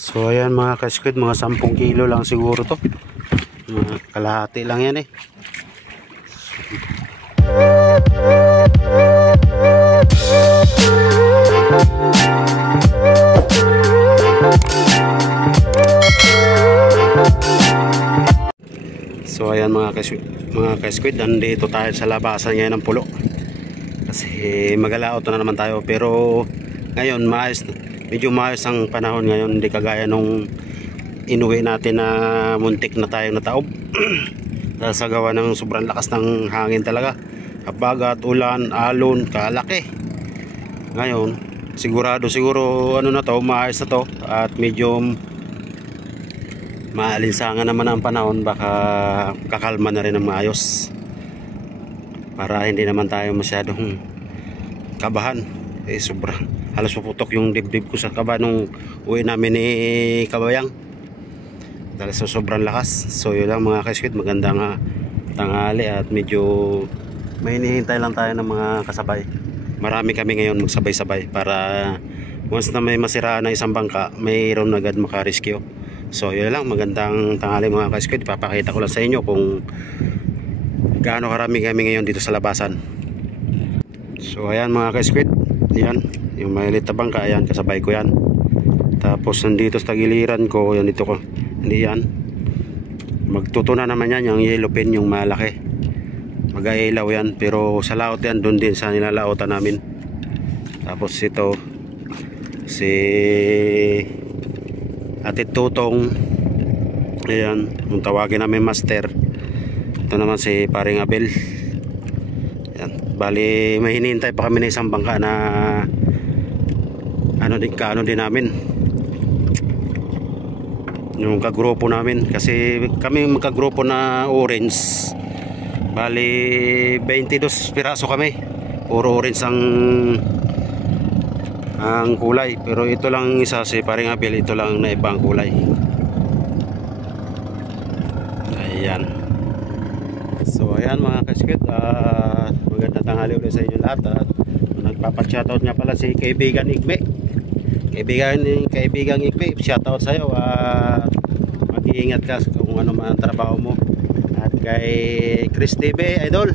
So ayan mga ka-squid, mga 10 kilo lang siguro to. Mga kalahati lang yan eh. So ayan mga ka-squid, nandito tayo sa labasan ngayon ng pulo. Kasi magalaot na naman tayo, pero ngayon medyo maayos ang panahon ngayon, hindi kagaya nung inuwi natin na muntik na tayong nataob. Dahil sa gawa ng sobrang lakas ng hangin talaga, habagat, ulan, alon, kalaki. Ngayon siguro ano na to, maayos na to, at medyo maalinsangan naman ang panahon. Baka kakalma na rin ng maayos para hindi naman tayo masyadong kabahan. Sobrang halos puputok yung dibdib ko sa kaba nung uwi namin ni Kabayang dahil sa sobrang lakas. So yun lang mga ka-squid, magandang tanghali, at medyo may hinihintay lang tayo ng mga kasabay. Marami kami ngayon magsabay-sabay para once na may masiraan na isang bangka, mayroon agad makarescue. So yun lang, magandang tanghali mga ka-squid. Papakita ko lang sa inyo kung gaano karami kami ngayon dito sa labasan. So ayan mga ka-squid, yan yung maliit na bangka, ayan kasabay ko yan. Tapos nandito sa tagiliran ko, yan dito ko, hindi yan, magtutuna naman yan, yung yellow pin, yung malaki, mag-ailaw yan, pero sa laot yan, doon din sa nilalaotan namin. Tapos ito si Ate Tutong, ayan, kung tawagin namin master. Ito naman si Paring Abel. Ayan, bali may hinihintay pa kami na isang bangka na ano din namin, yung kagrupo namin, kasi kami magkagrupo na orange, bali 22 piraso kami, puro orange ang kulay, pero ito lang isa, si Paring Abel, ito lang na ibang kulay. Ayan. So ayan mga ka-squid, magandang tanghali ulit sa inyo lahat, at nagpapa-shoutout nga pala si kaibigan Igme. Kaibigan Igme, shoutout sa iyo, mag-iingat ka kung ano man ang trabaho mo. At kay Chris TV Idol,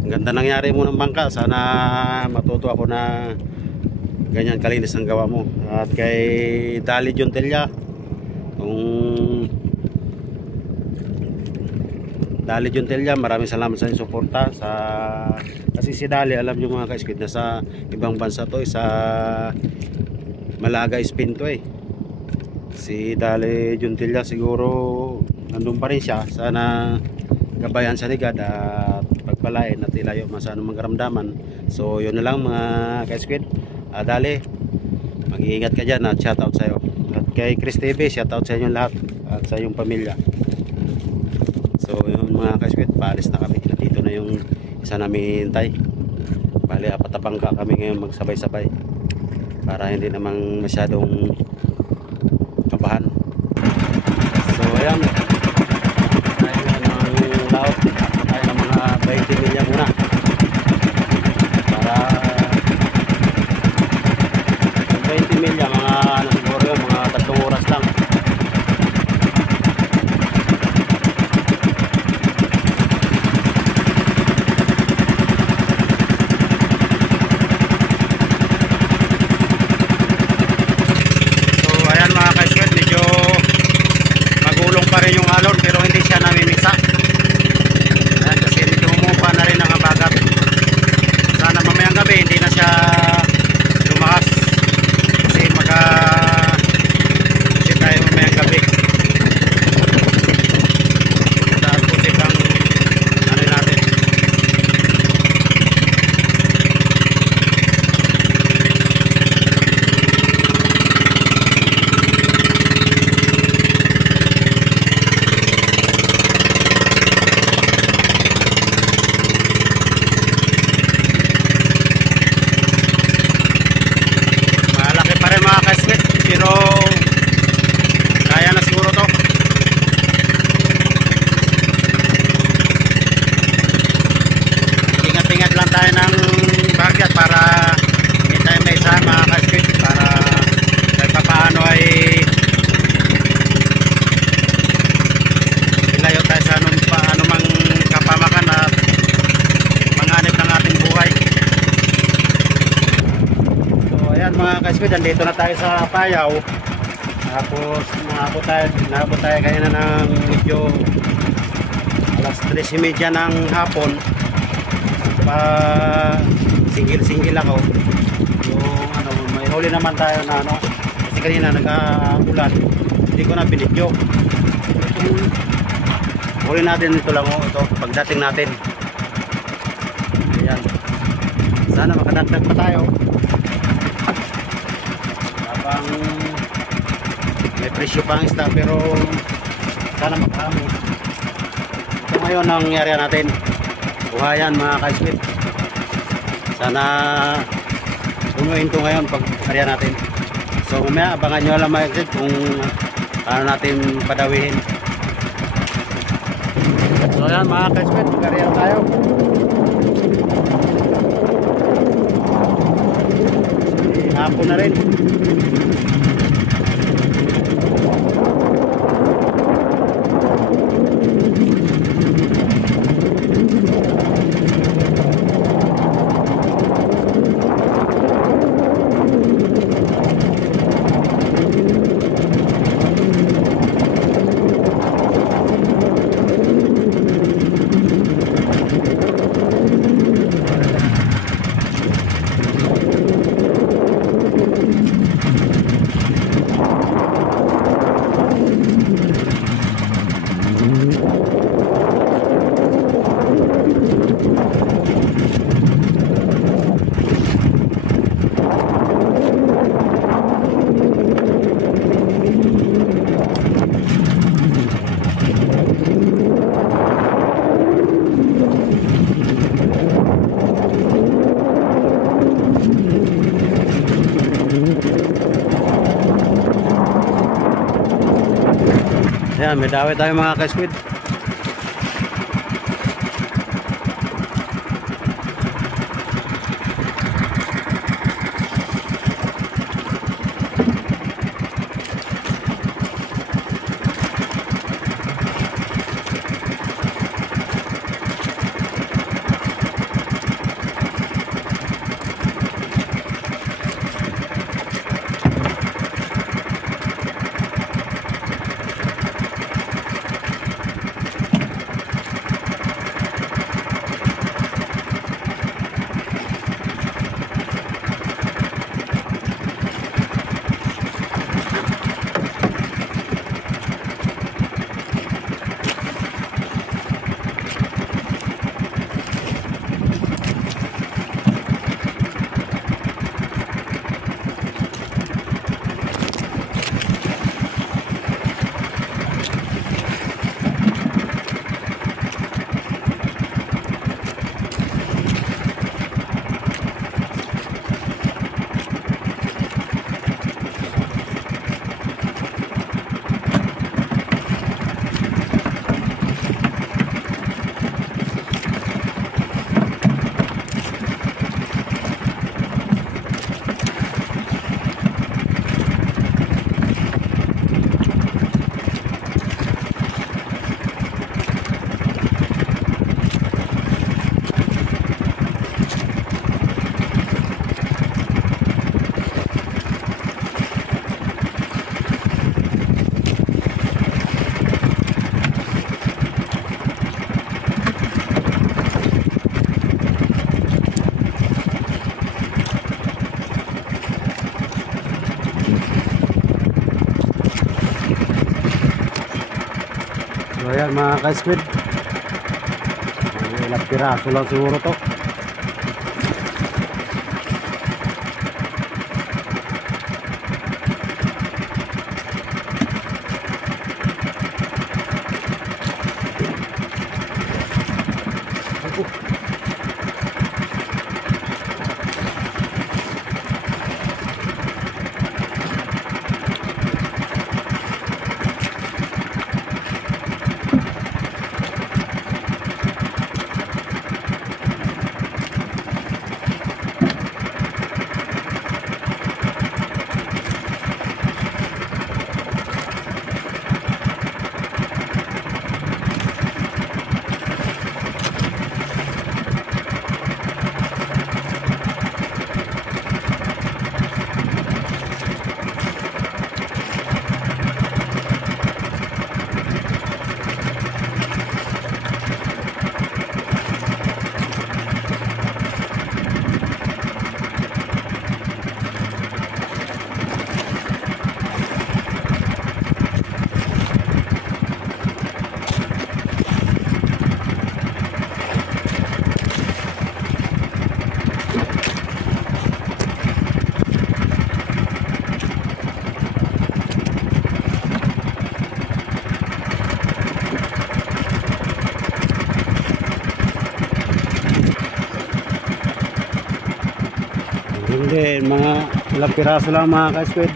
ang ganda nangyari mo ng bangka, sana matuto ako na ganyan kalinis ang gawa mo. At kay Dali Juntelia, Dali Juntelia, maraming salamat sa inyong suporta. Kasi si Dali, alam nyo mga ka-squid, na sa ibang bansa to, sa Malaga Spin to eh. Si Dali Juntelia siguro nandun pa rin siya. Sana gabayan sa ligad at pagpalain at ilayo masano magkaramdaman. So yun na lang mga ka-squid. Dali, mag-iingat ka dyan, at shoutout sa iyo. At kay Chris TV, shoutout sa inyo lahat at sa iyong pamilya. So yung mga ka-squid, paalis na kami. Dito na yung isa namin hintay. Bali, 4 na bangka kami ngayon magsabay-sabay para hindi naman masyadong kabahan. So ayan, tayo ng laot, tayo ng mga 20 milya muna para 20 milya, mga ano siguro yun, mga 3 oras lang. ka-squid, andito na tayo sa Payaw. Tapos naabot tayo kanina ng medyo alas 3:30 ng hapon. Pa single ako. Yung ano, may huli naman tayo na ano, kasi kanina nag-ulan. Hindi ko na binidyo. Huli natin ito lang, oh, ito pagdating natin. Ayan. Sana makadagdag pa tayo. Habang may presyo pang isda, pero sana makahamo. Ito ngayon ang nangyari natin. Buhayan mga ka-squid. Sana punuin ito ngayon pag area natin. So mamaya abangan nyo lang mga ka-squid kung paano natin padawihin. So ayan mga ka-squid, mag-area tayo. Hapon na rin. Ayan, may dawit tayo mga ka-squid. So ayan mga ka-squid, ilang piraso lang siguro to. natin. Mga ilang piraso lang mga ka-squid.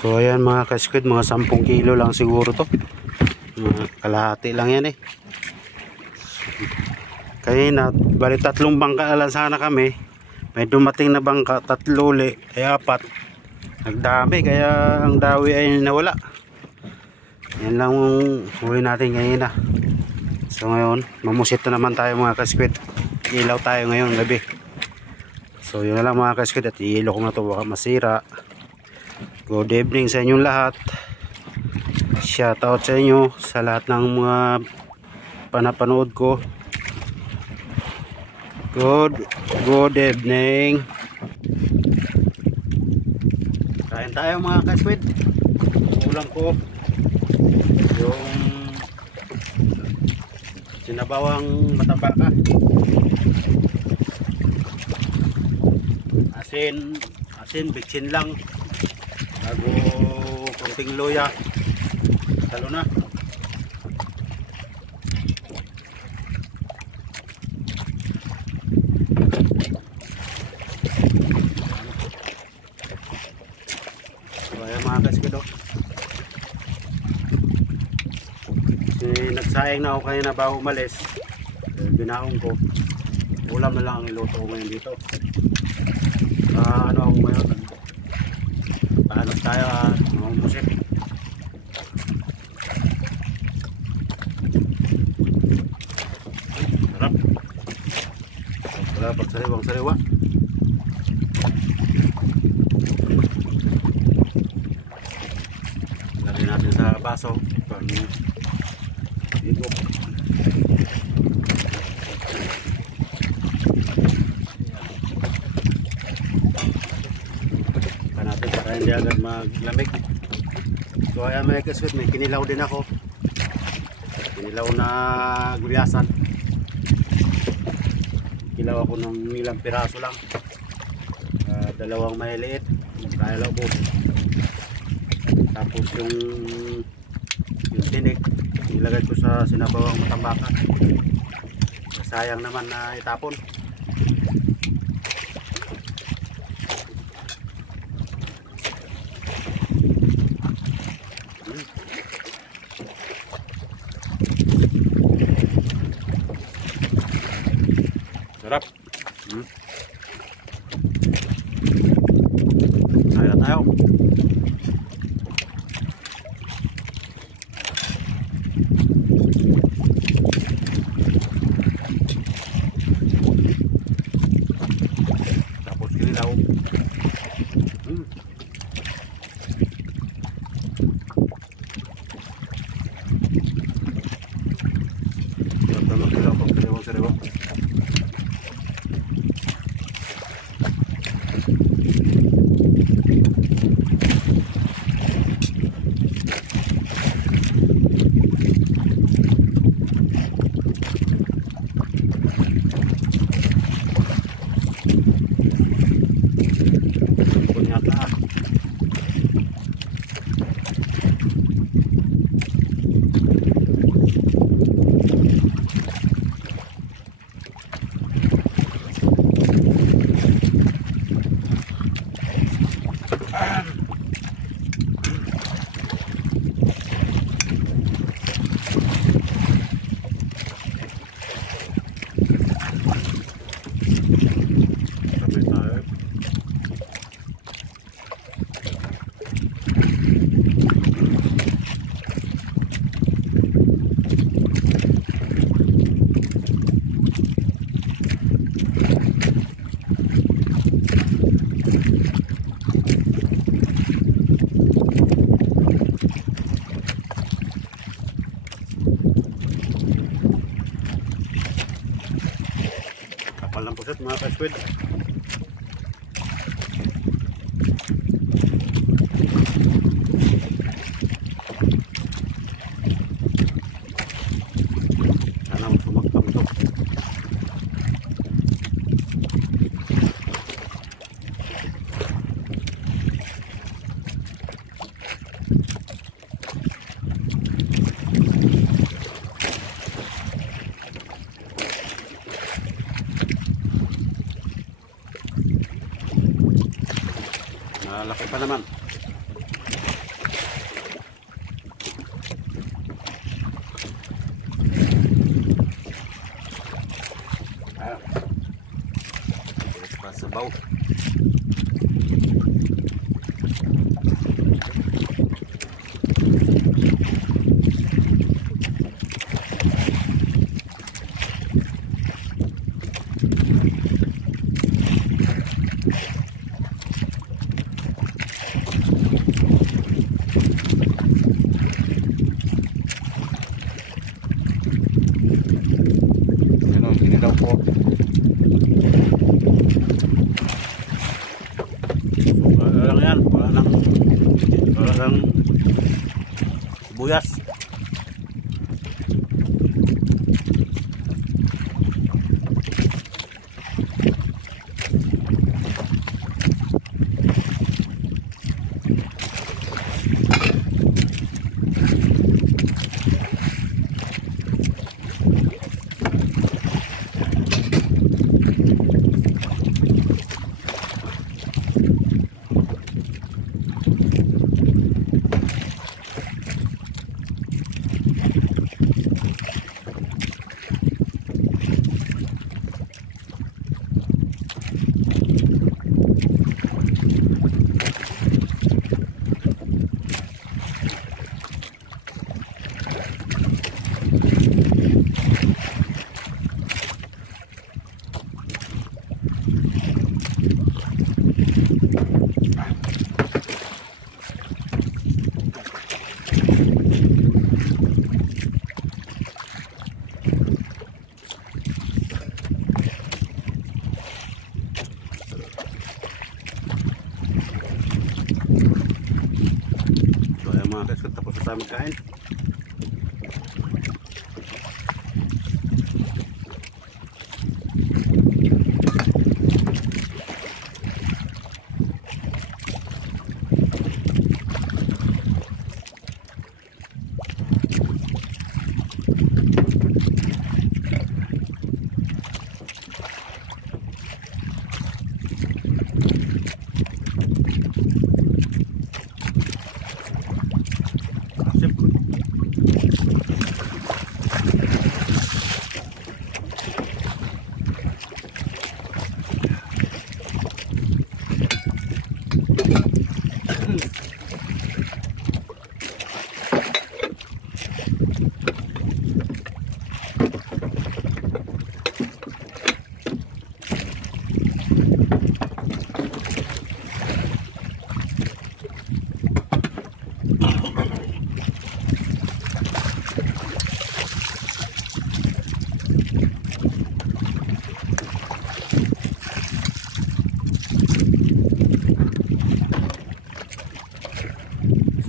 So ayan mga ka-squid, mga 10 kilo lang siguro to. Kalahati lang yan eh. Kaya na, bali 3 bangka lang sana kami. May dumating na bangka, 3 uli, ay 4. Nagdami, kaya ang dawi ay nawala. Yan lang huli natin ngayon na. So ngayon, mamusit na naman tayo mga ka-squid. Ilaw tayo ngayon gabi. So yun na lang mga ka-squid, at iilo ko na to, baka masira. Good evening sa inyong lahat. Shout out sa inyo sa lahat ng mga panapanood ko. Good evening. Kain tayo mga ka-squid. Ulam ko yung sinabawang matambaka. Asin, bitsin lang. Bago konting loya. Talo na. So ayan mga ka-squid, nagsayang na ako kanina bago umalis. Binahon ko. Ulam na lang ang iluto ko ngayon dito. Ano ako ngayon? Paano tayo mga musik? Sarap. Wala pagsariwang sariwa. Lagyan natin sa baso. Dito. hindi agad maglamig. So ayan mga kaswit, may kinilaw din ako. Kinilaw na gulyasan. Kilaw ako ng ilang piraso lang. Dalawang maliliit, kaya lang po. Tapos yung tinik, nilagay ko sa sinabawang matambakan. Sayang naman na itapon. Sarap. Kaya tayo. Tapos kinilaw. Sarap na magkilaw pag sariwa-sariwa. Kapal ng puset mga ka-squid. Sana sumagpang ito. Laki pa naman. Sabaw. Kinilaw po. Wala lang yan. Wala lang sibuyas. mga kaskot, tapos na tayo magkain.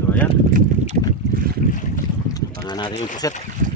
So ayan, pangan natin yung puset.